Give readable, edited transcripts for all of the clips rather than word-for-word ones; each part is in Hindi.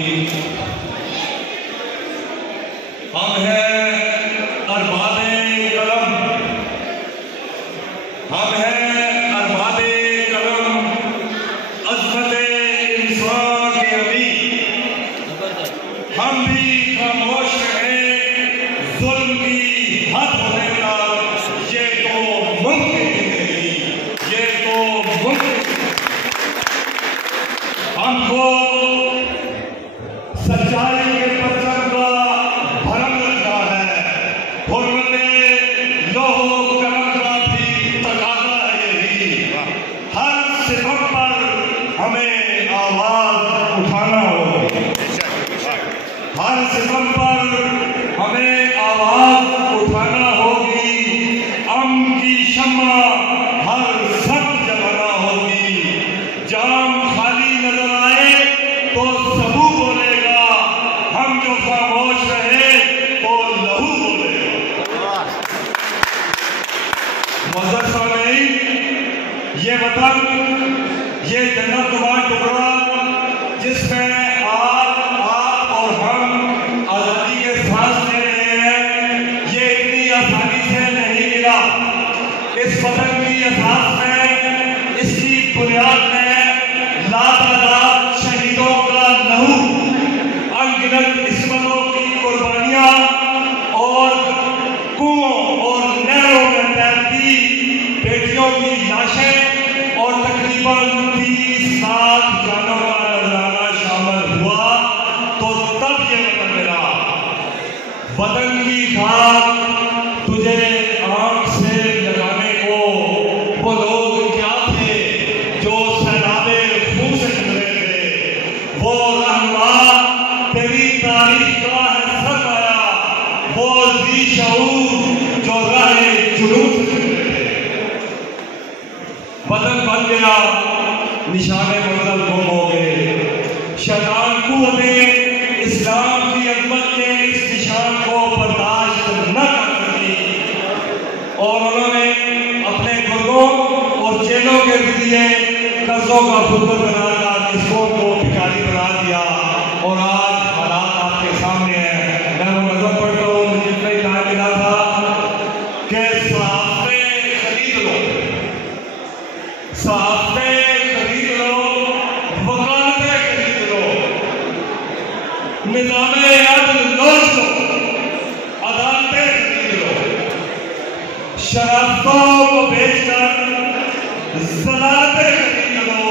हम हैं अरबाबे कलम, हम हैं अरबाबे कलम, अज़मते इंसान के अमीर। हम भी खामोश रहे जुल्म की हद होने तक, ये तो मुमकिन नहीं, ये तो मुमकिन। हमको सच्चाई के परचम का भरम लगता है, हुर्मते लोहो करम का भी तकाज़ा है यही। हर सितम पर हमें आवाज उठाना होगी, हर सितम पर हमें आवाज उठाना होगी। अमन की शम्मा हर सख्त जलाना होगी। जाम खाली नजर आए तो सबू बोलेगा, हम जो खामोश रहे तो लहू बोलेगा। मुअज़्ज़ज़ सामीईन, ये वतन, ये जन्नत नुमा टुकड़ा जिसमें आप और हम आजादी के सांस ले रहे हैं, ये इतनी आसानी से नहीं मिला। इस वतन की असास में, इसकी बुनियाद में लातादाद शहीदों का लहू, अनगिनत इस्मतों की कुर्बानियां और कुओं और नहरों में तैरती बेटियों की लाशें और तकरीबन 30 लाख जानों का नजराना शामिल हुआ। तो तब ये वतन मिला। वतन की खाक तुझे आंख से लगाने को वो लोग क्या थे जो सैलाबे खून से गुजरे थे। वो रहनुमा तेरी तारीख का है सरमाया, वो ज़ी शऊर जो राहे जुलूस से गुजरे थे। वतन बन गया, निशाने मंज़िल गुम हो गए। शैतान कुव्वतें इस्लाम की अज़मत के इस निशान को बर्दाश्त न कर सकी और उन्होंने अपने गुर्गों और चेलों के जरिए कर्जों का फुटबॉल बनाकर इस कौम को भिखारी बना दिया। और आज हालात आपके सामने हैं। मैं वो नजर पढ़ता हूँ, मुझे इतना ही टाइम मिला था कि सहाफ़े खरीद लो, सहाफ़े खरीद लो, वकालतें खरीद लो, निज़ामे अदल नोच लो, अदालतें खरीद लो, शराबों को बेचकर ज़लालतें खरीद लो,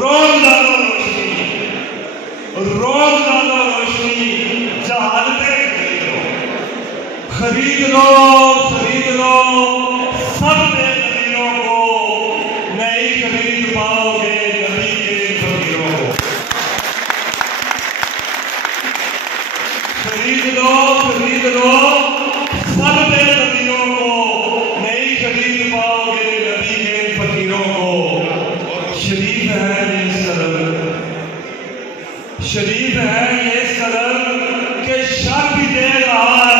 रोज़ डालो रोशनी, रोज़ डालो रोशनी, जहालतें खरीद लो, खरीद लो सब बेज़मीनों को, नहीं खरीद पाओगे नबी के ज़मीनों को। खरीद लो सब बेज़मीनों को, नहीं खरीद पाओगे नबी के फकीरों को। शरीफ है ये इस कदर, शरीफ है ये इस कदर कि शर भी दे रहा है,